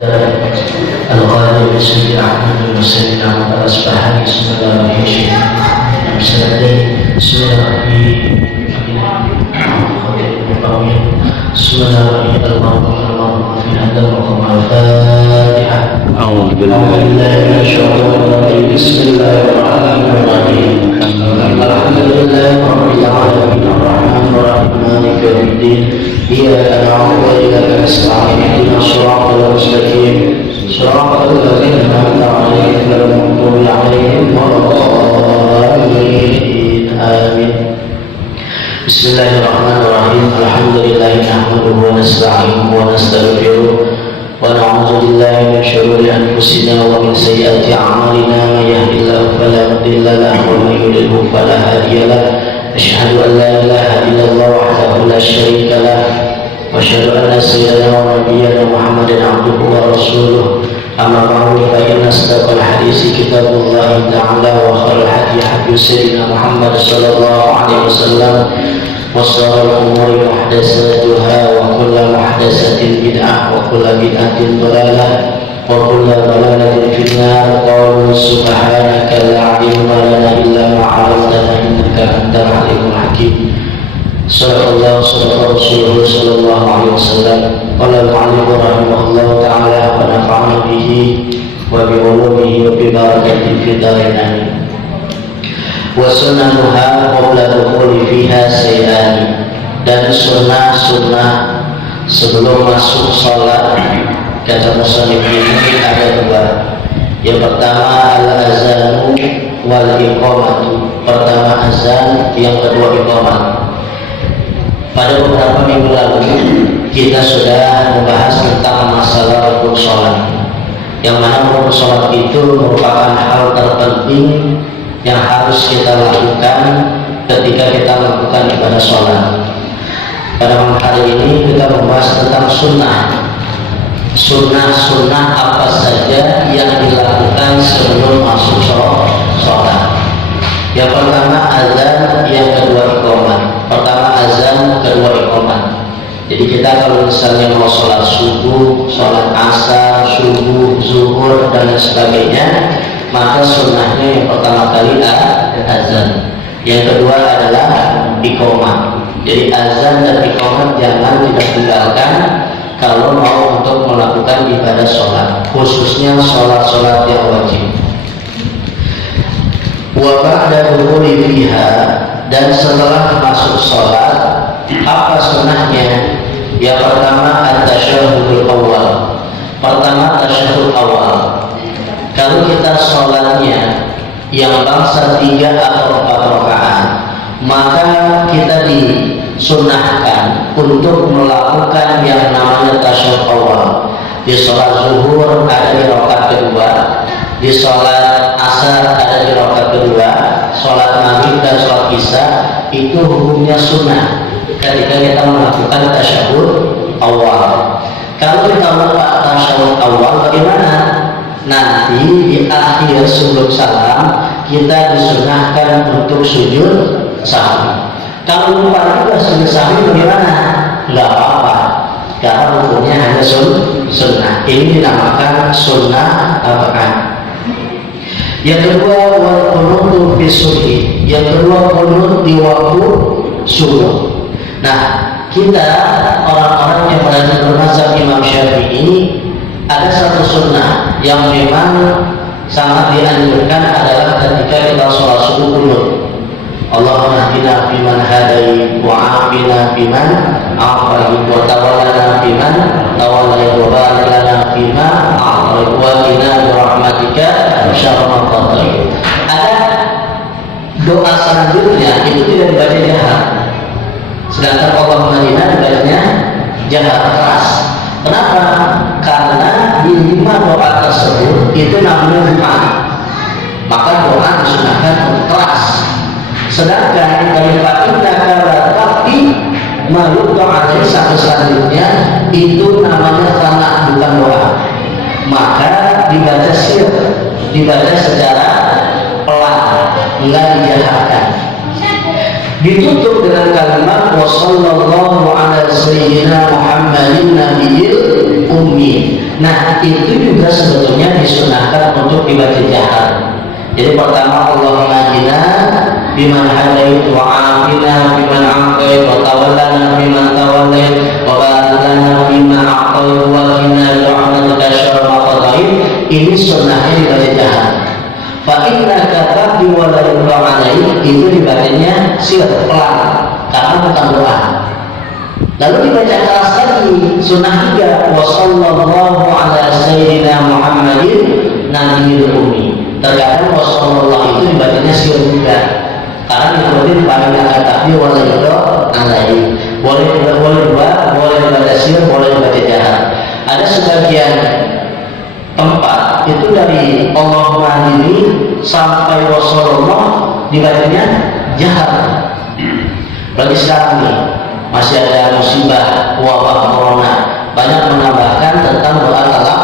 القادر بسم أحمد وسلم على أصبحاني بسم الله الرحمن الرحيم بسم الله الرحمن في هذا المقام الفاتحة أعوذ بالله من الشيطان الرجيم بسم الله الرحمن الرحيم الحمد لله رب العالمين الرحمن الرحيم مالك يوم الدين إياك نعبد وإياك نستعين اهدنا الصراط المستقيم صراط الذين أنعمت عليهم غير المغضوب عليهم ولا الضالين آمين. بسم الله الرحمن الرحيم الحمد لله نحمده ونستعينه ونستغفره ونعوذ بالله من شرور أنفسنا ومن سيئات أعمالنا من يهد الله فلا مضل له ومن يضلل فلا هادي له أشهد أن لا إله إلا الله وحده لا شريك له وأشهد أن سيدنا ونبينا محمدا عبده ورسوله أما بعد فإن أصدق الحديث كتاب الله تعالى وخير الهدي هدي سيدنا محمد صلى الله عليه وسلم وشر الأمور محدثاتها وكل محدثة بدعة وكل بدعة ضلالة وكل ضلالة في النار. قالوا سبحانك لا علم لنا إلا ما علمتنا إنك أنت العليم الحكيم. صدق الله صدق رسوله صلى الله عليه وسلم. قال المعلم رحمه الله تعالى ونفعنا به وبعلومه وببركاته في الدارين آمين. وسننها قبل الدخول فيها سيئان, dan sunnah-sunnah sebelum masuk sholat kata musannif ini ada dua. Yang pertama al-azanu wal iqamatu, pertama azan, yang kedua iqamah. Pada beberapa minggu lalu kita sudah membahas tentang masalah rukun sholat, yang mana rukun sholat itu merupakan hal terpenting yang harus kita lakukan ketika kita melakukan ibadah sholat. Pada malam hari ini kita membahas tentang sunnah apa saja yang dilakukan sebelum masuk sholat. Yang pertama azan, yang kedua iqamah. Pertama azan, kedua iqamah. Jadi kita kalau misalnya mau sholat subuh, sholat asar, subuh, zuhur dan sebagainya, maka sunnahnya yang pertama kali azan, yang kedua adalah iqamah. Jadi azan dan iqamah jangan kita tinggalkan kalau mau untuk melakukan ibadah sholat, khususnya sholat-sholat yang wajib. Wa ba'da dukhuli fiha, dan setelah masuk sholat apa sunnahnya? Yang pertama at-tasyahhudul awal. Pertama tasyahhud awal. Kalau kita sholatnya yang bangsa 3 atau 4 rakaat, maka kita disunnahkan untuk melakukan yang namanya tasyahhud awal. Di sholat zuhur ada di rakaat kedua, di sholat asar ada di rakaat kedua, sholat maghrib dan sholat isya itu hukumnya sunnah ketika kita melakukan tasyahhud awal. Kalau kita lupa tasyahhud awal bagaimana? Nanti di akhir sebelum salam kita disunnahkan untuk sujud sahwi. Kalau lupa juga sujud sahwi bagaimana? Tidak apa-apa, karena hukumnya hanya sunnah. Ini dinamakan sunnah tambahan. Yang kedua wal qunutu fi subhi, yang kedua qunut di waktu subuh. Nah, kita orang-orang yang berada di mazhab Imam Syafi'i ada satu sunnah yang memang sangat dianjurkan adalah ketika kita sholat subuh qunut. Allahumma hdina fiman hadai wa afina fiman afai wa tawallana fiman tawallai wa barik lana fima afai wa qina bi rahmatika syarra ma qadai. Ada doa selanjutnya itu tidak dibaca jahat, sedangkan Allahumma hdina dibacanya jahat keras. Kenapa? Karena di 5 doa tersebut itu namanya doa, maka doa disunahkan untuk keras. Sedangkan kalimat innaka tapi makhluk doa satu selanjutnya itu namanya tanah, bukan doa, maka dibaca sir, dibaca secara pelan, enggak dijahatkan. Ditutup dengan kalimat wassallallahu ala sayyidina Muhammadin nabiyil ummi. Nah, itu fiman hadait wa afina fiman afait wa tawallana fiman tawallait wa barik lana fima a'tait wa qina bi rahmatika syarra ma qadait. Ini sunnahnya dibaca jahat. Fa innaka taqdi wa la yuqra alaik, itu dibacanya sir, pelan, karena bukan doa. Lalu dibaca keras lagi, sunnah 3, wa sallallahu ala sayyidina Muhammadin nabiyil ummi. Terkadang wa sallallahu itu dibacanya sir juga, karena diturutin pada kata taqdi wa la yuqra alaik. Boleh dua, boleh dibaca sir, boleh dibaca jahat. Ada sebagian tempat itu dari Allahumma ini sampai Rasulullah dibacanya jahat. Bagi sekarang nih masih ada musibah wabah corona, banyak menambahkan tentang doa talak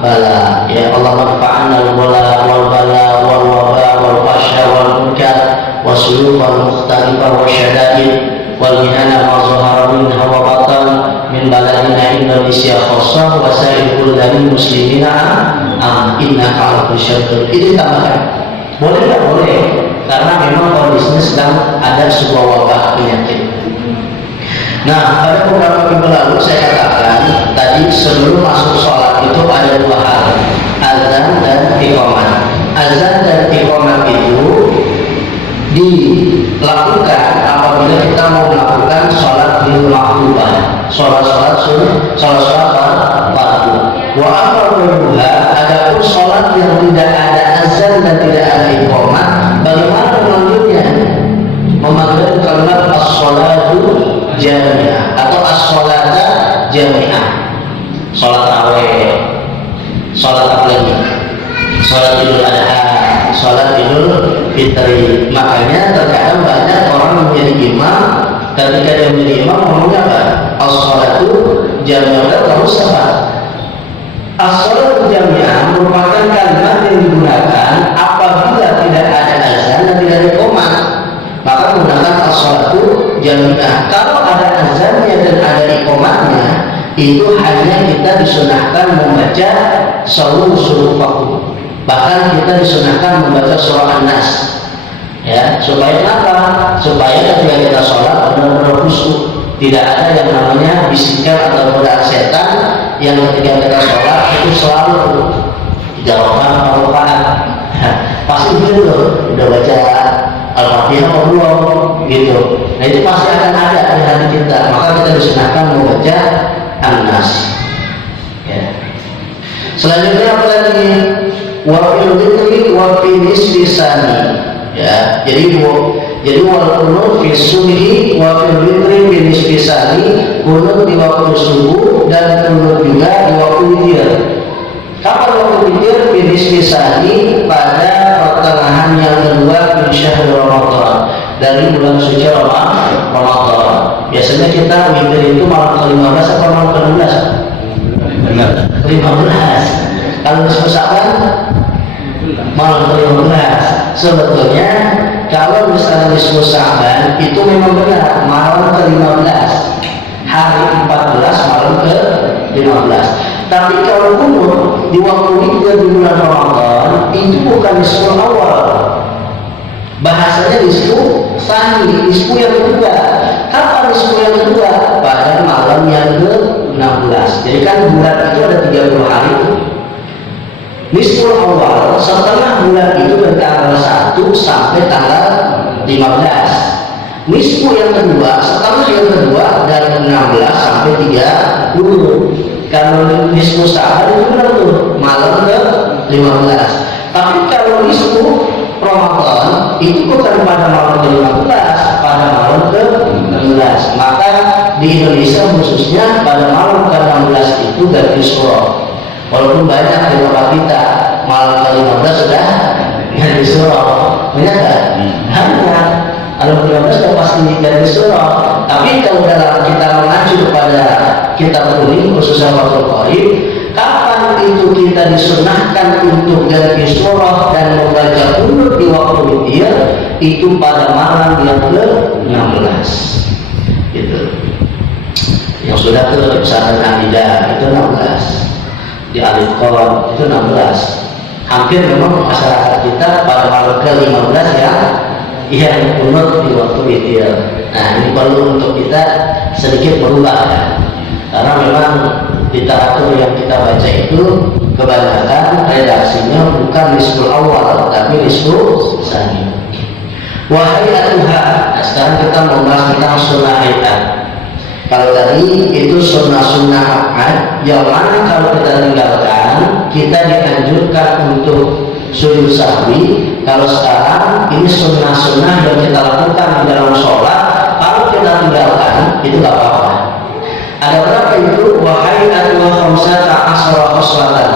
bala. Ya Allah manfa'anna al-bala wal bala wal waba wal fasha wal munkar wasulub wal mukhtalifah wa syada'id wal mihana ma zahara minha wa batan min baladina Indonesia khususnya wa sa'irul dari muslimina innaka ala kulli syai'in. Itu tambahkan. Boleh tidak? Boleh, karena memang kondisinya sedang ada sebuah wabah penyakit. Nah, pada beberapa minggu lalu saya katakan tadi sebelum masuk sholat itu ada dua hal, azan dan iqamah. Azan dan iqamah itu dilakukan apabila kita mau melakukan sholat bil maktubah, sholat fardu. Wa amma adapun sholat yang tidak ada azan dan tidak ada iqamah, bagaimana memanggilnya? Memanggil kalimat as-sholatu jami'ah atau as-sholata jami'ah. Sholat tarawih, sholat apa lagi? Sholat Idul Adha, sholat Idul Fitri. Makanya terkadang banyak orang menjadi imam, ketika dia menjadi imam ngomongnya apa? As-sholatu jami'ah. Kamu sabar. As-sholatu jami'ah merupakan kalimat yang digunakan apabila tidak ada azan dan tidak ada iqamah, maka menggunakan as-sholatu jami'ah. Kalau ada azannya dan ada iqamahnya, itu hanya kita disunahkan membaca suruh faku. Bahkan kita disunahkan membaca surah An-Nas. Ya, supaya apa? Supaya ketika kita sholat benar-benar khusyuk. Tidak ada yang namanya bisikan atau godaan setan yang ketika kita sholat itu selalu 3 rakaat. Pasti begitu, udah baca Al-Fatihah atau belum gitu. Nah itu pasti akan ada di hati kita. Maka kita disunahkan membaca An-Nas. Ya. Selanjutnya apa lagi? Wa fil witri wa fi nisfi sani. Ya, jadi wal qunut fi subhi wa fil witri fi nisfi sani, qunut di waktu subuh dan qunut juga di waktu witir. Kapan waktu witir? Fi nisfi sani, pada pertengahan yang kedua min syahr Ramadan, dari bulan suci Ramadan. Biasanya kita witir itu malam ke-15 atau malam ke-16? Benar. 15. Kalau nisfu Sya'ban malam ke-15. Sebetulnya kalau misalnya nisfu Sya'ban itu memang benar malam ke-15, hari 14 malam ke-15. Tapi kalau kunut di waktu witir di bulan Ramadan itu bukan nisfu awal, bahasanya nisfu tsani, nisfu yang kedua. Kapan nisfu yang kedua? Pada malam yang ke-16. Jadi kan bulan itu ada 30 hari. Nisfu awal setelah bulan itu dari tanggal 1 sampai tanggal 15. Nisfu yang kedua setelah yang kedua dari 16 sampai 30. Kalau nisfu Sya'ban itu benar tuh malam ke-15. Tapi kalau nisfu Ramadan itu bukan pada malam ke-15, pada malam ke-16. Maka di Indonesia khususnya pada malam ke-16 itu ganti surah. Walaupun banyak di tempat kita malam ke-15 sudah ganti surah, banyak kan? Hanya malam ke-15 sudah pasti ganti surah. Tapi kalau dalam kita mengacu kepada kitab kuning khususnya Fathul Qorib, kapan itu kita disunahkan untuk ganti surah dan membaca qunut di waktu witir? Itu pada malam yang ke-16. Gitu. Yang sudah ke pesantren Anidah itu 16. Di Al-Qur'an itu 16. Hampir memang masyarakat kita pada malam ke-15 ya yang kunut di waktu witir. Nah, ini perlu untuk kita sedikit berubah ya. Karena memang literatur yang kita baca itu kebanyakan redaksinya bukan nisful awal tapi nisful tsani. Wahai atuha. Nah, sekarang kita mau bahas tentang sunnah hayat. Kalau tadi itu sunnah-sunnah akad yang mana kalau kita tinggalkan kita dianjurkan untuk sujud sahwi. Kalau sekarang ini sunnah-sunnah yang kita lakukan di dalam sholat, kalau kita tinggalkan itu gak apa-apa. Ada berapa itu? Wahai atuha khamsata asyara khoslatan.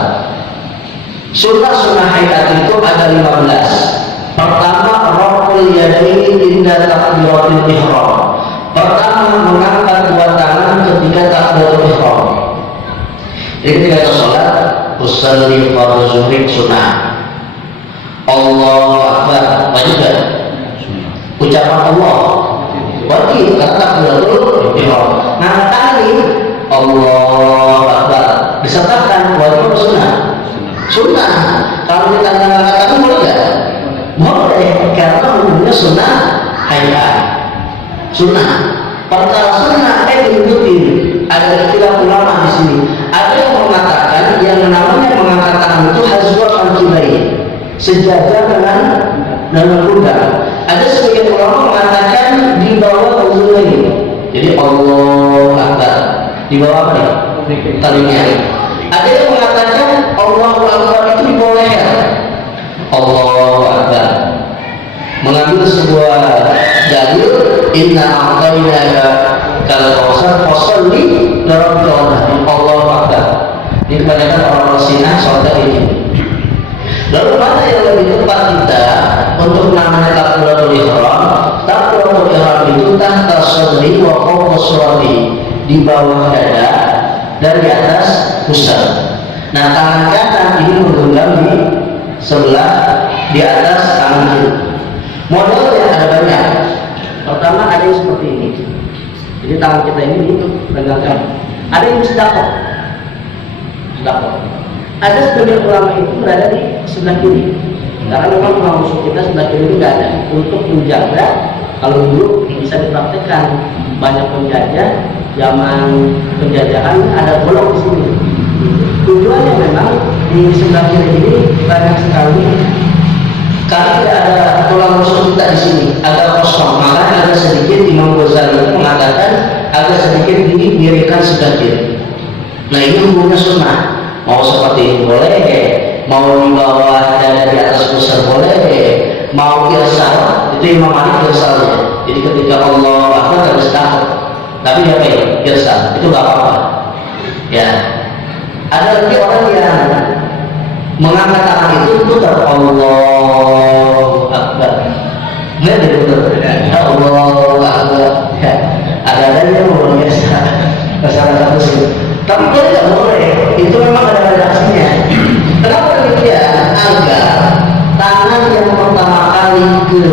Sunnah-sunnah hayat itu ada 15. Pertama, raf'ul yadaini inda takbiratul ihram. Pertama, mengangkat dua tangan ketika takbiratul ihram. Jadi ketika kita sholat, usolli fardhu zuhri sunnah. Allahu akbar wajib kan? Ucapan Allah wajib karena takbiratul ihram. Nah, tadi Allahu akbar disertakan wajib atau sunnah? Sunnah. Kalau kita mengatakan boleh nggak? Boleh, karena hukumnya sunnah hayat. Sunnah. Perkara sunnah diikutin. Ada istilah ulama di sini. Ada yang mengatakan yang namanya mengangkat tangan itu hazwa al-kibai, sejajar dengan pundak. Ada sebagian ulama mengatakan di bawah uzun ini. Jadi Allahu akbar di bawah apa nih? Talinya. Ada yang mengatakan Allahu akbar itu di bawah leher. Allahu akbar. Mengambil sebuah dalil inna a'tainaka kal kautsar fasholli lirabbika Allahu akbar. Ini kebanyakan orang Cina sholat ini. Lalu mana yang lebih tepat kita untuk namanya takbiratul ihram? Takbiratul ihram itu tahta sadri wa fawqa surati, di bawah dada dan di atas pusat. Nah, tangan kanan ini menggenggam di sebelah di atas tangan kiri. Modelnya ada banyak. Pertama ada yang seperti ini. Jadi tangan kita ini ditegakkan. Ada yang sedekah. Ada sebagian ulama itu berada di sebelah kiri. Karena memang ulama musuh kita sebelah kiri itu tidak ada. Untuk menjaga, kalau dulu bisa dipraktekkan, banyak penjajah zaman penjajahan ada bolong di sini. Tujuannya memang di sebelah kiri ini banyak sekali. Karena tidak ada tulang rusuk kita di sini, agak kosong, maka agak sedikit Imam Ghazali mengatakan agak sedikit dimiringkan sebelah kiri. Nah, ini hukumnya sunnah. Mau seperti ini boleh, mau di bawah dan di atas pusar boleh, mau irsal itu Imam Malik irsalnya. Jadi ketika Allah Akbar harus takut, tapi apa ya irsal itu nggak apa-apa. Ya, ada lagi orang yang mengangkat tangan itu putar Allahu Akbar. Nggak diputar. Allahu Akbar. Ya. Ada yang luar biasa. Kesalahan satu. Tapi boleh nggak boleh? Itu memang ada redaksinya. Kenapa demikian? Agar tangan yang pertama kali ke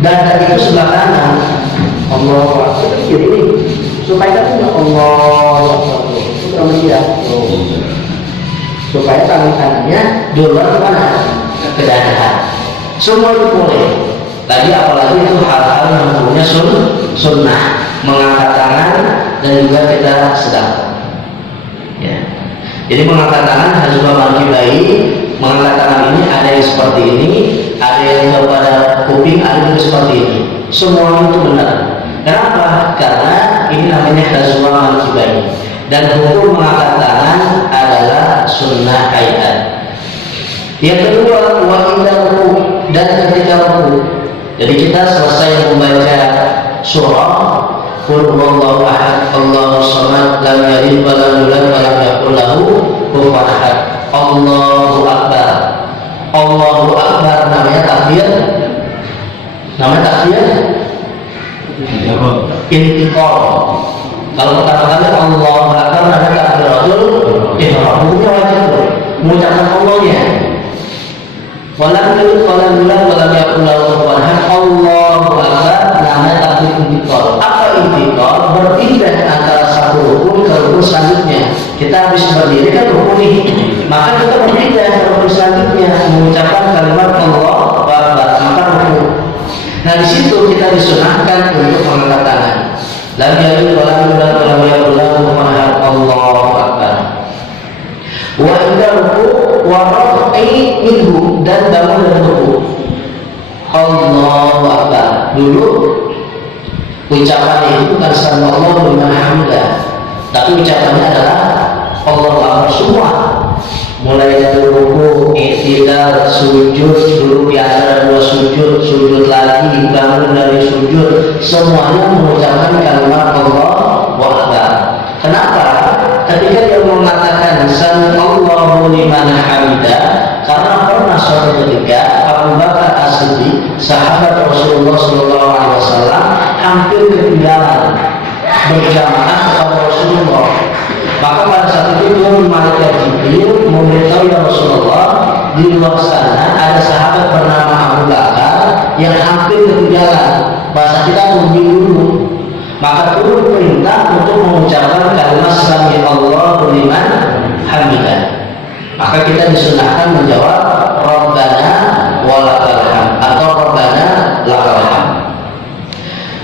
dada itu sebelah kanan. Allahu Akbar. Jadi ini supaya kita punya Allahu Akbar. Itu kemudian. Supaya tangan kanannya duluan kemana? Ke dada. Semua itu boleh. Tadi apalagi itu hal-hal yang punya sunnah, mengangkat tangan dan juga kita sedang. Ya. Jadi mengangkat tangan harus baik. Mengangkat tangan ini ada yang seperti ini, ada yang kepada kuping, ada yang seperti ini. Semua itu benar. Kenapa? Karena ini namanya hazwa mankibai. Dan hukum mengangkat tangan adalah sunnah hayat. Yang kedua, wa inda ruku, dan ketika ruku. Jadi kita selesai membaca surah Qul huwallahu ahad, Allahus samad, lam yalid wa lam yulad wa lam yakul lahu kufuwan ahad. Allahu akbar. Allahu akbar namanya takbir. Namanya takbir intiqal. Kalau pertama kali Allahu akbar ada takbiratul ihram, hukumnya wajib mengucapkan Allahnya. Walam yulid walam yulad walam yakul lahu kufuwan ahad. Allahu akbar namanya takbir intiqal. Apa intiqal? Berpindah antara satu rukun ke rukun selanjutnya. Kita habis berdiri kan rukun ini, maka kita berpindah ke rukun selanjutnya mengucapkan kalimat Allahu akbar, maka rukun. Nah, disunahkan untuk mengangkat tangan. Lam yalid wa lam yulad wa lam yakul lahu kufuwan ahad. Allahu akbar. Wa inda ruku' wa raf'i minhu, dan bangun dari ruku'. Allahu akbar. Dulu ucapan itu bukan sallallahu liman hamidah, tapi ucapannya adalah Allahu akbar semua. Mulai dari ruku', i'tidal, sujud, duduk di antara dua sujud, sujud lagi, bangun dari sujud, semuanya mengucapkan kalimat Allahu akbar. Kenapa? Ketika dia mengatakan sallallahu liman hamidah, karena pernah suatu ketika Abu Bakar As-Siddiq, sahabat Rasulullah SAW, hampir ketinggalan berjamaah kepada Rasulullah. Maka pada saat itu turun malaikat Jibril memberitahu ya Rasulullah, di luar sana ada sahabat bernama Abu Bakar yang hampir ketinggalan, bahasa kita tunggu dulu. Maka turun perintah untuk mengucapkan kalimat sami Allahu liman hamidah. Maka kita disunahkan menjawab Rabbana walakal hamd atau Rabbana lakal hamd.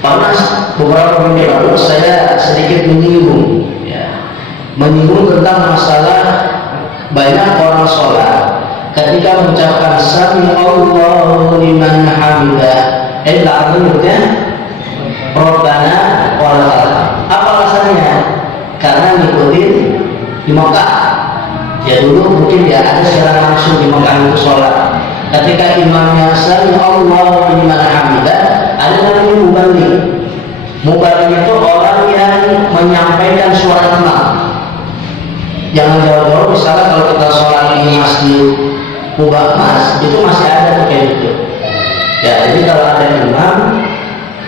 Pernah beberapa minggu lalu saya sedikit menyinggung tentang masalah banyak orang sholat ketika mengucapkan sami Allahu liman hamidah, artinya Rabbana walakal hamd. Apa alasannya? Karena ngikutin di Mekah. Ya dulu mungkin ya ada secara langsung di Mekah itu sholat. Ketika imamnya sami Allahu liman hamidah, ada namanya muballigh. Muballigh itu orang yang menyampaikan suara imam. Jangan jauh-jauh, misalnya kalau kita sholat di masjid Kubah Mas, itu masih ada tuh kayak gitu. Ya, jadi kalau ada imam,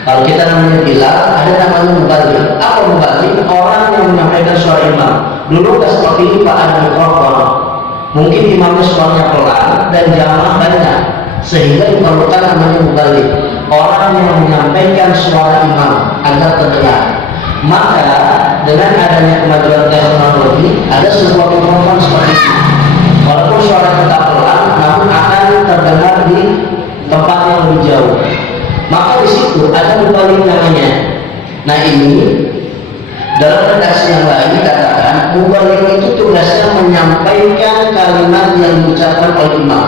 kalau kita namanya Bilal, ada namanya muballigh. Apa muballigh? Orang yang menyampaikan suara imam. Dulu nggak seperti ini Pak, ada mikrofon. Mungkin imamnya suaranya pelan dan jamaah banyak, sehingga diperlukan namanya muballigh. Orang yang menyampaikan suara imam agar terdengar. Maka dengan adanya kemajuan teknologi, ada sebuah mikrofon seperti ini. Walaupun suara tetap pelan, namun akan terdengar di tempat yang lebih jauh. Maka di situ ada muballigh namanya. Nah ini dalam redaksi yang lain dikatakan muballigh itu tugasnya menyampaikan kalimat yang diucapkan oleh imam,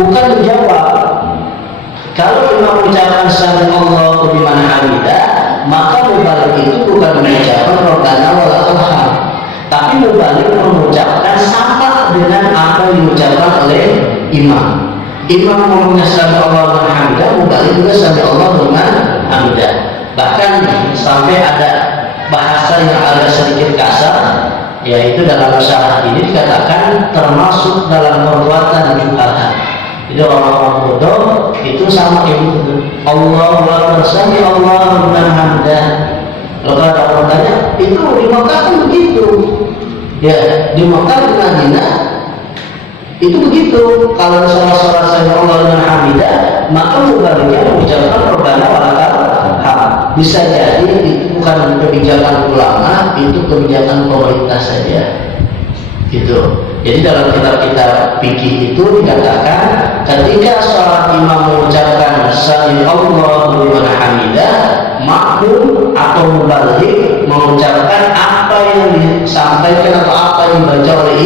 bukan menjawab. Kalau imam mengucapkan sami Allahu liman hamidah, maka muballigh itu bukan mengucapkan Rabbana walakal hamd, tapi muballigh mengucapkan sama dengan apa yang diucapkan oleh imam. Imam ngomongnya sami Allahu liman hamidah, muballigh juga sami Allahu liman hamidah. Bahkan sampai ada bahasa yang agak sedikit kasar, yaitu dalam syarah ini dikatakan termasuk dalam perbuatan juhatan. Jadi orang-orang bodoh itu sama kayak gitu. Allahu akbar, sami Allahu liman hamidah. Kalau ada orang tanya, itu di Mekah kan begitu. Ya, di Mekah, di Madinah itu begitu. Kalau sholat sami Allahu liman hamidah, maka mubalighnya mengucapkan Rabbana walakal hamd. Bisa jadi itu bukan kebijakan ulama, itu kebijakan pemerintah saja. Gitu. Jadi dalam kitab-kitab fikih itu dikatakan ketika sholat imam mengucapkan sami Allahu liman hamidah, makmum atau muballigh mengucapkan apa yang disampaikan atau apa yang dibaca oleh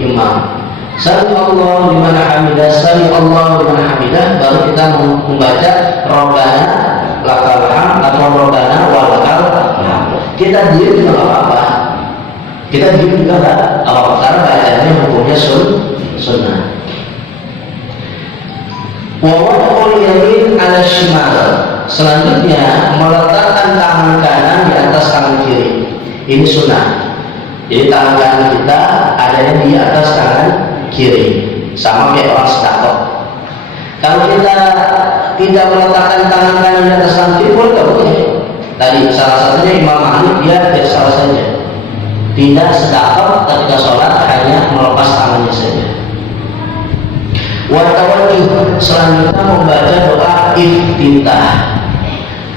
imam. Sami Allahu liman hamidah, sami Allahu liman hamidah, baru kita membaca Rabbana lakal hamd atau Rabbana walakal hamd. Kita diam juga apa-apa. Kita diam juga nggak apa-apa karena bacaannya hukumnya sunnah. Wa wad'ul yamin 'ala shimal. Selanjutnya meletakkan tangan kanan di atas tangan kiri. Ini sunnah. Jadi tangan kanan kita adanya di atas tangan kiri, sama kayak orang sedekah. Kalau kita tidak meletakkan tangan kanan di atas tangan kiri, boleh nggak boleh? Tadi salah satunya Imam Malik, dia biasa saja, tidak sedekah ketika sholat, hanya melepas tangannya saja. Watawajjuh, selanjutnya membaca doa iftitah.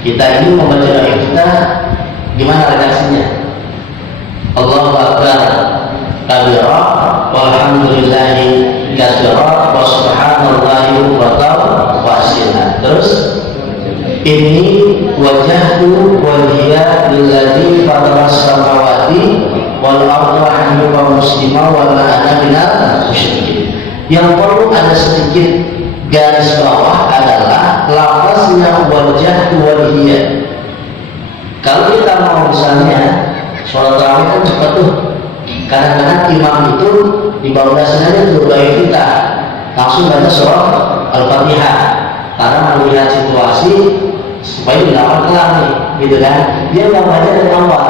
Kita ini membaca doa iftitah, gimana redaksinya? Allahu akbar kabira walhamdulillahi katsira wa subhanallahi bukratan wa asila. Terus Ini wajahku wajhiya lilladzi fatara samawati wal arda hanifan muslima wa ma ana minal musyrikin. Yang perlu ada sedikit garis bawah adalah lafaznya wajahku wajhiya. Kalau kita mau misalnya sholat tarawih kan cepat tuh. Kadang-kadang imam itu di bawah dasarnya itu baik kita langsung baca surah Al-Fatihah karena melihat situasi supaya dilawan kelar nih, gitu kan? Dia nggak baca dari awal.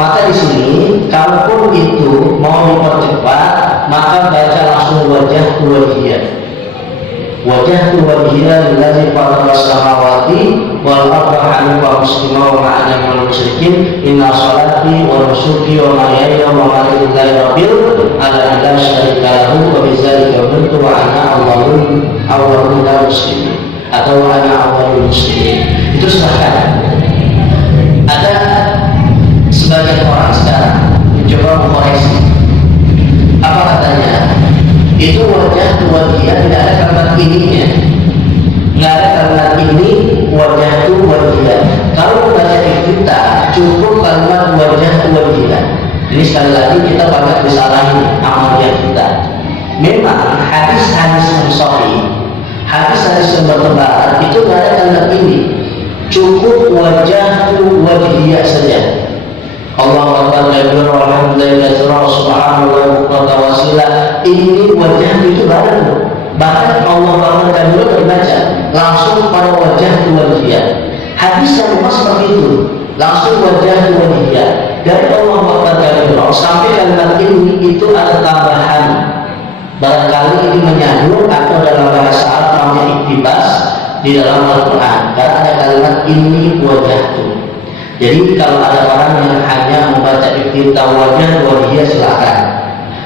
Maka di sini, kalaupun itu mau dipercepat, maka baca langsung wajah wajhiyah. Wajah wajhiyah lillazi fatara samawati wal arda hanifan muslima wa ma ana minal musyrikin. Inna sholati wa nusuki wa mahyaya wa mamati lillahi rabbil alamin la syarika lahu wa bidzalika umirtu wa ana awwalul muslimin atau ana awwalul muslimin. Itu silahkan. Ada sebagian orang sekarang mencoba mengkoreksi. Apa katanya? Itu wajah wajhiyah tidak ada kalimat ininya. Nggak ada kalimat ini wajah wajhiyah. Kalau membaca iftitah cukup kalimat wajah wajhiyah. Ini sekali lagi kita banyak disalahin amaliyah kita. Memang hadis-hadis yang sahih, hadis-hadis yang bertebaran itu nggak ada kalimat ini. Cukup wajah wajhiyah saja. Allahu akbar kabira walhamdulillahi subhanallah wa tawasila. Ini wajah itu badan. Bahkan Allah akbar kabira dibaca langsung pada wajah wajhiyah. Hadis yang seperti itu langsung wajah wajhiyah. Dari Allah akbar kabira sampai kalimat ini itu ada tambahan. Barangkali ini menyambung atau dalam bahasa Arab namanya iktibas di dalam Al-Quran karena ada kalimat ini wajahku. Jadi kalau ada orang yang hanya membaca iftitah wajah wajhiyah silakan.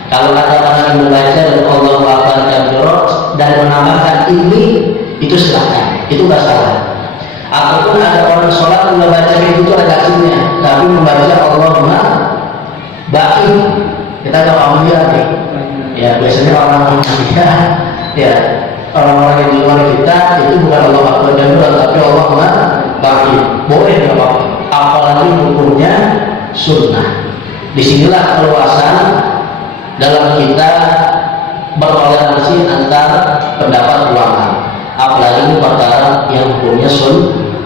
Kalau ada orang yang membaca dan Allah akbar kabira dan menambahkan ini itu silakan, itu nggak salah. Ataupun ada orang sholat membaca itu redaksinya tapi membaca Allahumma baik, kita nggak mau lihat nih. Ya biasanya orang ya orang-orang yang di luar kita itu bukan Allah akbar kabira tapi Allahumma baik, boleh nggak apa-apa. Apalagi hukumnya sunnah. Disinilah keluasan dalam kita bertoleransi antar pendapat ulama. Apalagi ini perkara yang hukumnya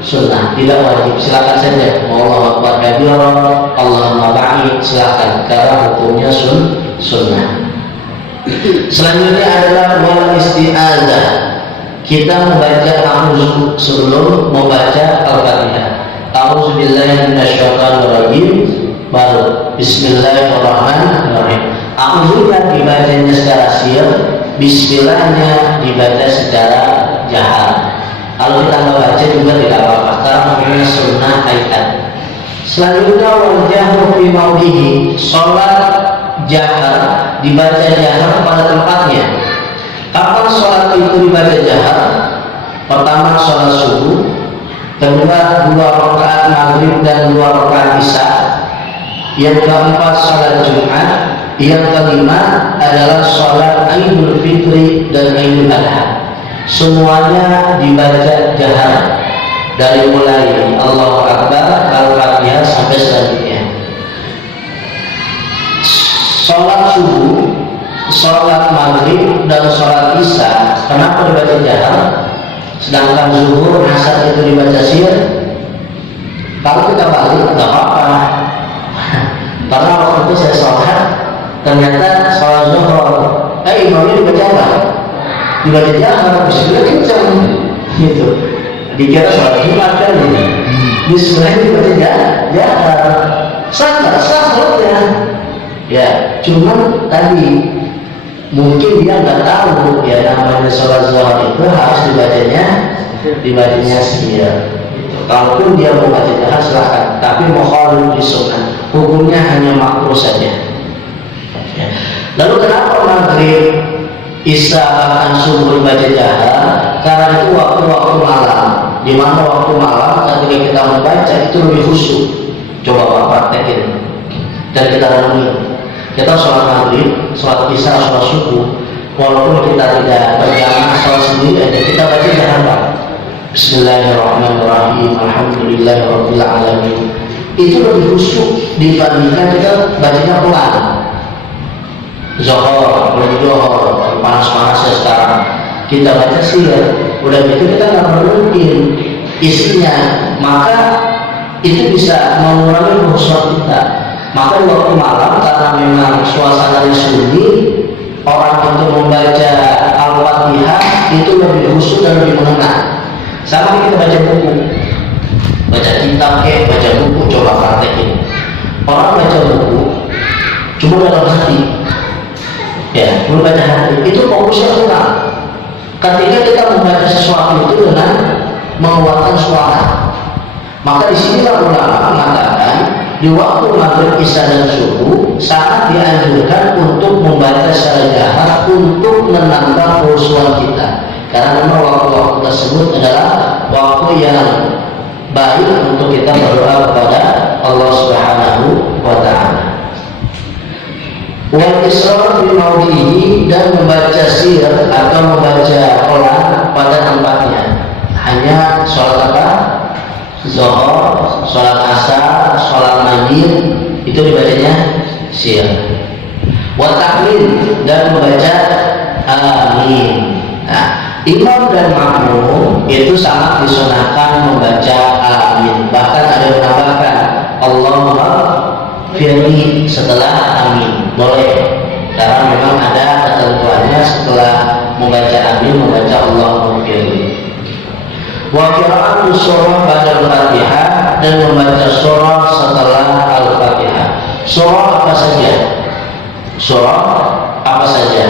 sunnah, tidak wajib. Silakan saja. Allahu akbar kabira, Allahumma ba'id, silakan karena hukumnya sunnah. Selanjutnya adalah wal isti'adzah. Kita membaca a'udzu sebelum membaca Al-Fatihah. A'udzubillahi minasyaitonirrajim. Baru bismillahirrahmanirrahim. A'udzunya dibacanya secara sir, bismillahnya dibaca secara jahar. Kalau kita nggak baca juga tidak apa-apa karena hukumnya sunnah ayat. Selanjutnya wajahmu fi maudihi. Sholat jahar dibaca jahar pada tempatnya. Kapan sholat itu dibaca jahar? Pertama sholat subuh, kedua 2 rakaat maghrib dan 2 rakaat isya, yang keempat sholat Jumat, yang kelima adalah sholat Idul Fitri dan Idul Adha. Semuanya dibaca jahar dari mulai Allahu Akbar, Al-Fatihah sampai selanjutnya. Sholat subuh, sholat maghrib dan sholat isya kenapa dibaca jahar? Sedangkan zuhur, asar itu dibaca sir. Kalau kita balik nggak apa-apa. Karena waktu itu saya sholat, ternyata sholat zuhur, imamnya dibaca apa? Dibaca jahar, bismillah kencang, gitu. Dikira sholat Jumat kan ini. Bismillah dibaca jahar, sah sholatnya. Ya, cuman tadi mungkin dia nggak tahu ya namanya sholat zuhur itu harus dibacanya sir. Kalaupun dia mau baca jahar silahkan, tapi mukhalif di sunnah, hukumnya hanya makruh saja. Ya. Lalu kenapa maghrib, isya bahkan subuh dibaca jahar? Karena itu waktu-waktu malam, di mana waktu malam ketika kita membaca itu lebih khusyuk. Coba Pak praktekin dan kita renungi. Kita sholat maghrib, sholat isya, sholat subuh, walaupun kita tidak berjamaah sholat sendiri aja kita baca jahar Pak. Bismillahirrahmanirrahim, alhamdulillahirabbil alamin. Itu lebih khusyuk dibandingkan kita bacanya pelan. Zohor, mulai Zohor, panas-panasnya sekarang kita baca sir, udah gitu kita nggak mungkin isinya, maka itu bisa mengurangi khusyuk kita. Maka waktu malam karena memang suasananya sunyi, orang itu membaca Al-Fatihah itu lebih khusyuk dan lebih mengenal. Sama kita baca buku, baca kitab baca buku, coba praktekin. Orang baca buku cuma dalam hati, ya, belum baca hati, itu fokusnya kurang. Ketika kita membaca sesuatu itu dengan mengeluarkan suara, maka disinilah ulama mengatakan di waktu maghrib, isya dan subuh sangat dianjurkan untuk membaca secara jahar untuk menambah khusyuan kita, karena memang waktu-waktu tersebut adalah waktu yang baik untuk kita berdoa kepada Allah Subhanahu wa Ta'ala. Wal israr bi mawdihi, dan membaca sir atau membaca pelan pada tempatnya. Hanya sholat apa? Zuhur, sholat asar, sholat maghrib itu dibacanya sir. Wa tahmid, dan membaca amin. Nah, imam dan makmum itu sangat disunahkan membaca amin. Bahkan ada yang menambahkan Allahumma firli setelah amin, boleh, karena memang ada ketentuannya setelah membaca amin membaca Allahumma firli. Wa qira'atu surah ba'da al-Fatihah, dan membaca surah setelah al-Fatihah. Surah apa saja? Surah apa saja?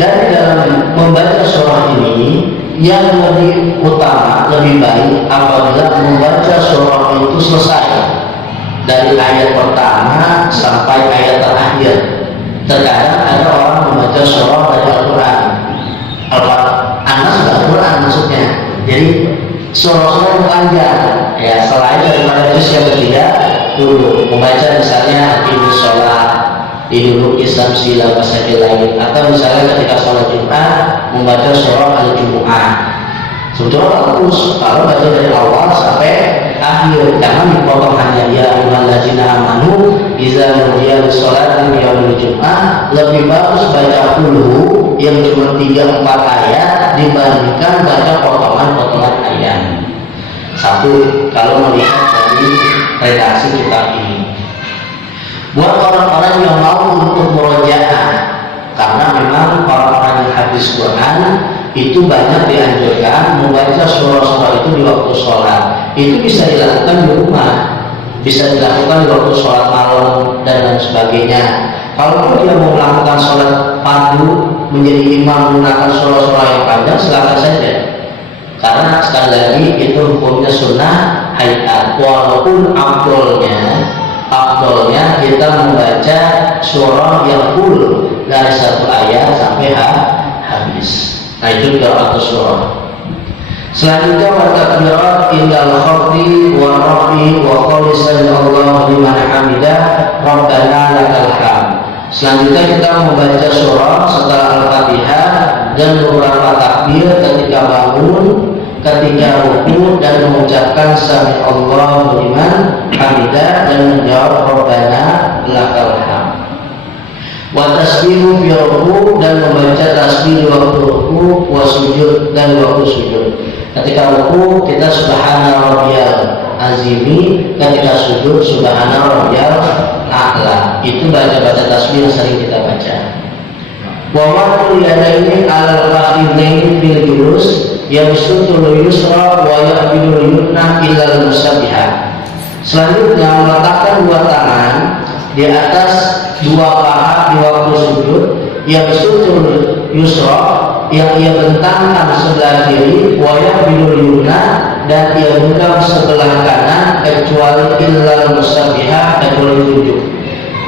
Dan dalam membaca surah ini yang lebih utama, lebih baik apabila membaca surah itu selesai dari ayat pertama sampai ayat terakhir. Terkadang ada orang membaca surah dari Al-Quran, Anas Al-Quran maksudnya. Jadi surah-surah yang panjang, ya, selain daripada juz yang ketiga dulu membaca misalnya Aqimus Sholat, dulu Islam sila pasal lain, atau misalnya ketika sholat Jumat membaca surah Al-Jumu'ah. Sebetulnya bagus kalau baca dari awal sampai akhir, jangan dipotong hanya ya ayyuhallazina amanu idza nudiya lis-sholati min yaumil jumu'ah. Lebih bagus baca dulu yang cuma 3-4 ayat dibandingkan baca potongan-potongan ayat. Satu, kalau melihat dari redaksi kitab ini, buat orang-orang yang mau untuk murojaah, karena memang orang-orang yang habis Quran itu banyak dianjurkan membaca surah-surah itu di waktu sholat. Itu bisa dilakukan di rumah, bisa dilakukan di waktu sholat malam dan lain sebagainya. Kalau dia mau melakukan sholat padu menjadi imam menggunakan surah-surah yang panjang, silakan saja. Karena sekali lagi itu hukumnya sunnah hayat, walaupun afdolnya kita membaca surah yang full dari satu ayat sampai habis. Nah, itu qiraatus surah. Selanjutnya wa takbirat indal khafdi wa rafi wa qawli sallallahu liman hamidah rabbana lakal hamd. Selanjutnya kita membaca surah setelah Al-Fatihah dan beberapa takbir ketika bangun, ketika ruku, dan mengucapkan sami Allahu liman hamidah dan menjawab rabbana lakal hamd. Wa tasbihu fi ruku, dan membaca tasbih waktu ruku, wa sujud, dan waktu sujud. Ketika ruku kita subhana rabbiyal azimi, ketika sujud subhana rabbiyal a'la. Itu baca-baca tasbih yang sering kita baca. Wa wad'ul yadaini 'alal fakhidhaini fil julus yabsutul yusra wa yaqbidul yumna ilal musabbihat. Selanjutnya meletakkan dua tangan di atas dua paha di waktu sujud, yabsutul yusra, yang ia bentangkan sebelah kiri, wa yaqbidul yumna, dan ia genggam sebelah kanan, kecuali illal musabbihat, kecuali tunjuk.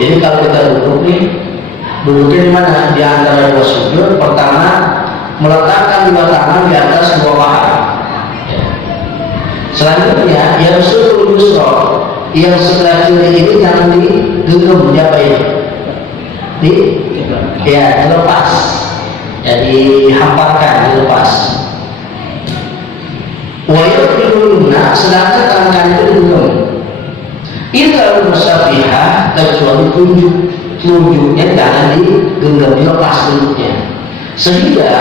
Jadi kalau kita duduk nih, duduknya di mana? Di antara dua sujud. Pertama, meletakkan dua tangan di atas dua paha. Selanjutnya, yang yabsutul yusra, yang sebelah kiri ini jangan digenggam, dilepas, ya, dihamparkan, dilepas. Wayudhiluna, sedangkan tangan kanan itu digenggam. Illa musafihah, kecuali telunjuknya jangan digenggam, dilepas telunjuknya. Sehingga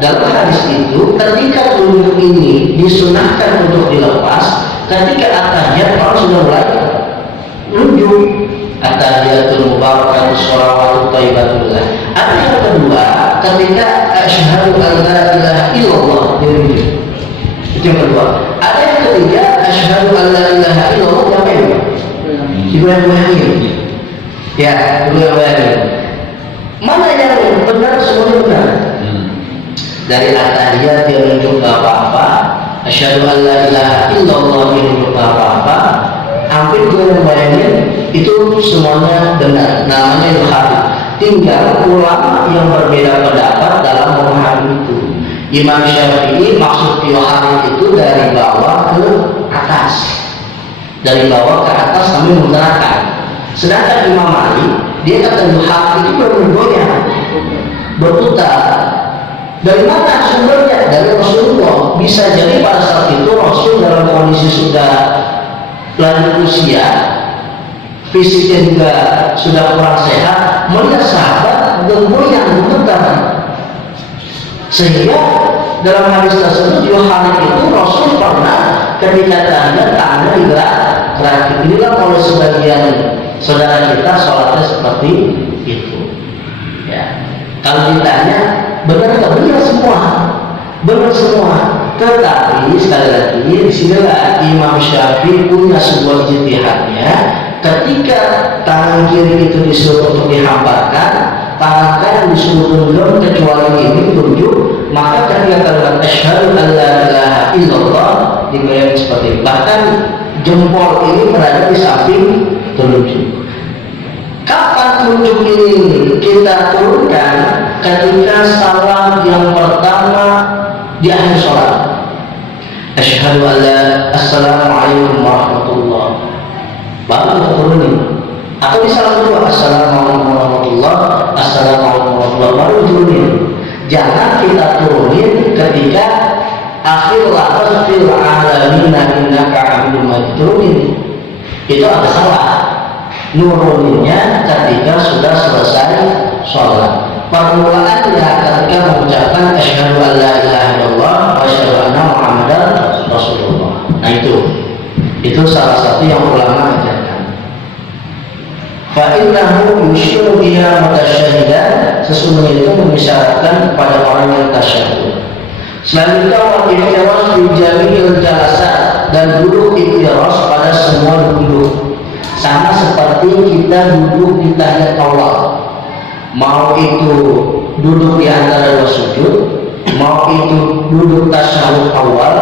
dalam hadis itu ketika telunjuk ini disunahkan untuk dilepas, ketika at-tahiyat orang sudah mulai telunjuk. At-tahiyatul mubarakatuh sholawatut thayyibatullah. Ada yang kedua, ketika asyhadu an la ilaha illallah ditunjuk. Itu yang kedua. Ada yang ketiga, asyhadu an la ilaha illallah yang kedua. Digoyang-goyangin. Ya, digoyang-goyangin. Mana yang benar? Semuanya benar. Dari at-tahiyat dia menunjuk apa-apa, asyhadu an la ilaha illallah dia menunjuk apa-apa, hampir goyang-goyangin itu semuanya benar. Namanya yuhari. Tinggal ulama yang berbeda pendapat dalam memahami itu. Imam Syafi'i maksud yuhari itu dari bawah ke atas. Dari bawah ke atas sambil menggerakkan. Sedangkan Imam Malik dia kata yuhari itu bergoyang, berputar. Dari mana sumbernya? Dari Rasulullah. Bisa jadi pada saat itu Rasul dalam kondisi sudah lanjut usia, fisiknya juga sudah kurang sehat, melihat sahabat bergoyang berputar. Sehingga dalam hadis tersebut yuhari itu Rasul pernah ketika tangan digerak. Inilah oleh sebagian saudara kita sholatnya seperti itu. Ya. Kalau ditanya benar nggak? Benar semua, benar semua. Tetapi sekali lagi disinilah Imam Syafi'i punya sebuah ijtihadnya. Ketika tangan kiri itu disuruh untuk dihamparkan, tangan kanan disuruh tunduk kecuali ini tunjuk, maka ketika kalimat asyhadu an la ilaha illallah digoyang seperti itu. Bahkan jempol ini berada di samping telunjuk. Kapan telunjuk ini kita turunkan? Ketika salam yang pertama di akhir sholat. Asyhadu an la assalamualaikum warahmatullah. Baru kita turunin. Atau di salam kedua assalamualaikum warahmatullah, assalamualaikum warahmatullah, baru turunin. Jangan kita turunin ketika akhir lafaz fil alamin innaka hamidum majid, turunin. Itu ada salah. Nuruninnya ketika sudah selesai sholat. Permulaannya ketika mengucapkan asyhadu an la ilaha illallah wa asyhadu anna muhammadar rasulullah. Nah itu salah satu yang ulama ajarkan. Fa innahu yushiru biha mutasyahidan, sesungguhnya itu mengisyaratkan kepada orang yang tasyahud. Selanjutnya wal iftiras fi jami'il jalasat, dan duduk iftiras pada semua duduk. Sama seperti kita duduk di tahiyat awal. Mau itu duduk di antara dua sujud, mau itu duduk tasyahud awal,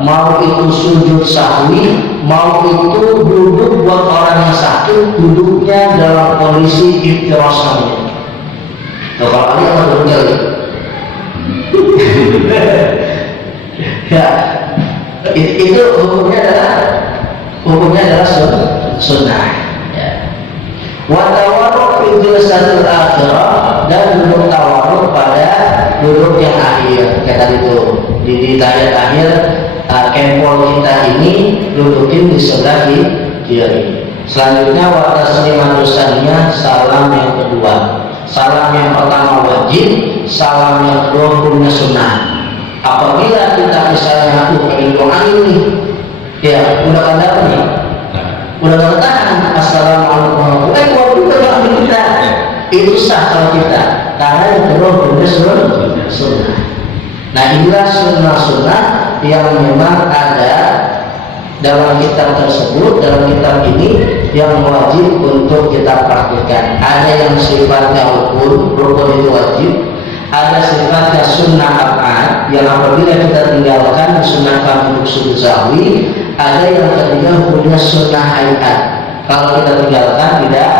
mau itu sujud sahwi, mau itu duduk buat orang yang sakit, duduknya dalam kondisi iftiras namanya. Kalau kali apa duduknya lagi? Ya, itu hukumnya adalah sunnah. Ya. Watawaruk fil jilsatil akhirah, dan duduk tawaruk pada duduk yang akhir. Kayak tadi itu di tahiyat akhir, kempol kita ini dudukin di sebelah kiri. Selanjutnya wataslimatusanya, salam yang kedua. Salam yang pertama wajib, salam yang kedua hukumnya sunnah. Apabila kita misalnya pengen doa ini, ya udah pada apa nih? Udah bertahan assalamualaikum warahmatullahi wabarakatuh, kita itu sah kalau kita, karena yang kedua hukumnya sunnah. Nah inilah sunnah-sunnah yang memang ada dalam kitab tersebut, dalam kitab ini yang wajib untuk kita praktikkan. Ada yang sifatnya rukun itu wajib, ada sifatnya sunnah ab'ad yang apabila kita tinggalkan disunahkan untuk sujud sahwi, ada yang ketiga hukumnya sunnah hayat. Kalau kita tinggalkan tidak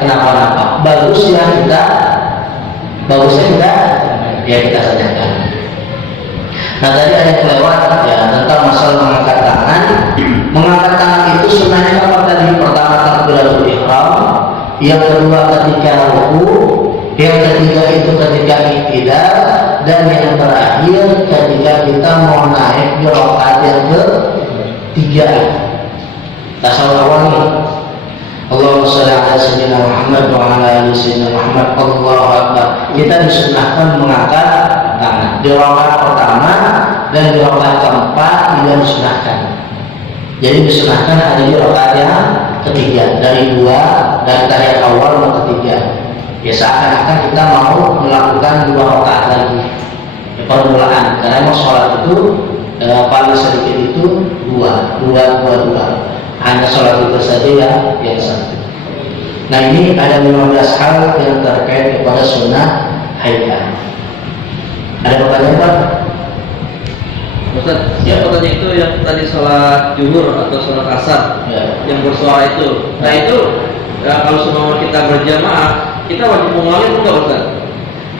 kenapa-napa. Bagusnya kita sadarkan. Nah tadi ada yang lewat ya tentang masalah mengangkat tangan. Mengangkat tangan itu sunnahnya apa tadi? Pertama takbiratul ihram, yang kedua ketika ruku, yang ketiga itu ketika iktidal, dan yang terakhir ketika kita mau naik di rakaat yang ketiga. Tasawuf awalnya Allahumma sholli ala sayyidina Muhammad wa ala ali sayyidina Muhammad. Allahu akbar. Kita disunahkan mengangkat tangan di rakaat pertama dan di rakaat keempat tidak disunahkan. Jadi disunahkan hanya di rakaat yang ketiga dari tahiyat awal ke ketiga. Ya seakan-akan kita mau melakukan 2 rakaat lagi. Ya, permulaan karena mau sholat itu paling sedikit itu 2. Hanya sholat itu saja yang satu. Nah ini ada 15 hal yang terkait kepada sunnah hayat. Ada pertanyaan Pak? Ustaz, siapa tanya itu yang tadi sholat zuhur atau sholat asar yang bersuara itu? Nah itu ya, kalau semua kita berjamaah kita wajib mengulangi enggak Ustaz?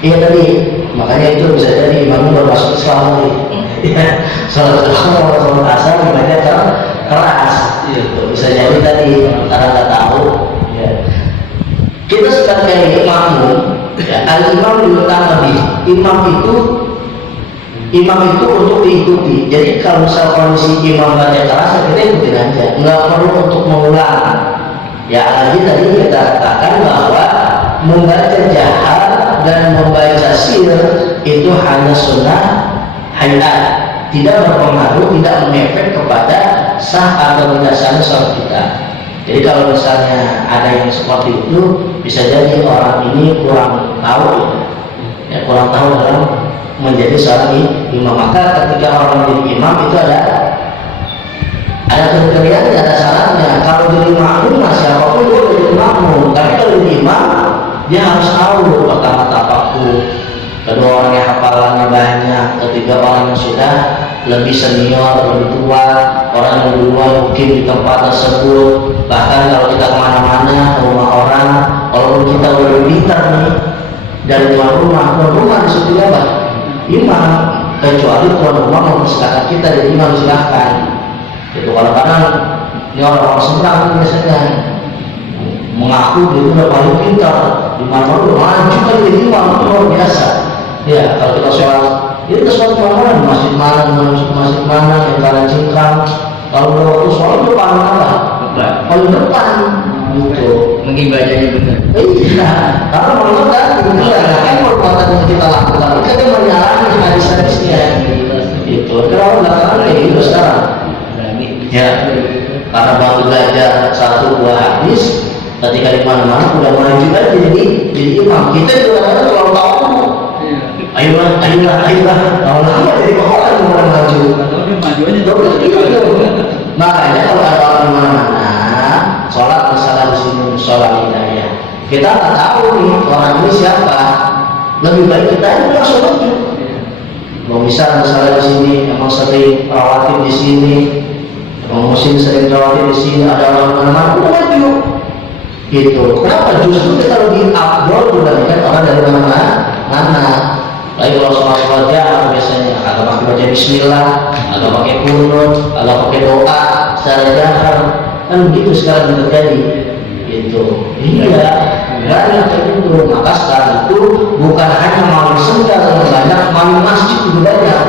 Iya tadi, makanya itu bisa jadi imamnya bermasuk Islam tadi. Sholat zuhur atau sholat asar imamnya keras. Gitu. Bisa jadi tadi karena nggak tahu. Ya. Kita sebagai makmum, ya, al-imam diutamakan. Imam itu untuk diikuti. Jadi kalau misal kondisi imam baca keras, kita ikutin aja. Nggak perlu untuk mengulang. Ya lagi tadi kita katakan bahwa membaca jahar dan membaca sir itu hanya sunnah hayat, tidak berpengaruh, tidak mengefek kepada sah atau tidak sahnya sholat kita. Jadi kalau misalnya ada yang seperti itu, bisa jadi orang ini kurang tahu ya kurang tahu dalam menjadi seorang imam. Maka ketika orang menjadi imam itu ada kriterianya, ada syaratnya. Kalau jadi makmum siapapun dia jadi makmum, tapi kalau jadi imam dia harus tahu pertama tafakur, kedua orang yang hafalannya banyak, ketiga orang yang sudah lebih senior, lebih tua, orang yang duluan mungkin di tempat tersebut. Bahkan kalau kita kemana-mana ke rumah orang, walaupun kita udah pintar nih dari tuan rumah disuruh apa? Imam, kecuali tuan rumah mempersilahkan kita jadi imam silahkan. Itu kalau kadang ini orang-orang seberang biasanya mengaku dia udah paling pintar, di mana udah maju kan jadi imam, luar biasa. Ya kalau kita sholat itu sholat mana di masjid mana yang kalian cingkrang, kalau udah waktu sholat itu paling apa? Paling depan gitu. Mungkin bacanya benar. Iya, karena menurut kan kan perbuatan yang kita lakukan itu kan menyalahi hadis-hadisnya gitu. Kalau belakangan kayak gitu sekarang ya, karena baru belajar 1-2 hadis, ketika di mana-mana udah maju aja jadi imam. Kita juga kadang kalau tahu ayolah lama-lama jadi orang mulai maju. Maju aja terus gitu. Makanya kalau ada orang di mana-mana sholat misalnya di sini sholat hidayah, kita nggak tahu nih orang ini siapa, lebih baik kita aja sholat juga. Kalau misalnya di sini emang sering rawatib di sini, emang musim sering rawatib di sini, ada orang mana-mana udah maju gitu. Kenapa? Justru kita lebih afdol dibandingkan orang dari mana-mana. Lagi kalau sholat jahar biasanya agak pakai baca bismillah, agak pakai kunut, agak pakai doa secara jahar, kan begitu sekarang yang terjadi gitu. Iya, banyak kayak gitu. Maka sekarang itu bukan hanya malam senggang yang banyak, malam masjid juga banyak.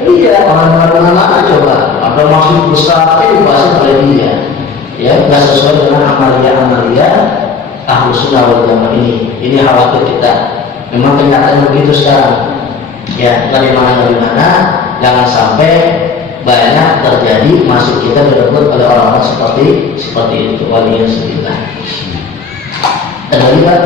Iya, orang mana coba ada masjid besar dikuasai oleh dia, ya nggak sesuai dengan amalia Ahlus Sunnah wal Jamaah ini. Ini khawatir kita. Memang kenyataan begitu sekarang. Ya, dari mana jangan sampai banyak terjadi masuk kita direbut oleh orang-orang seperti itu. Waliyahzubillah. Dan lagi Pak,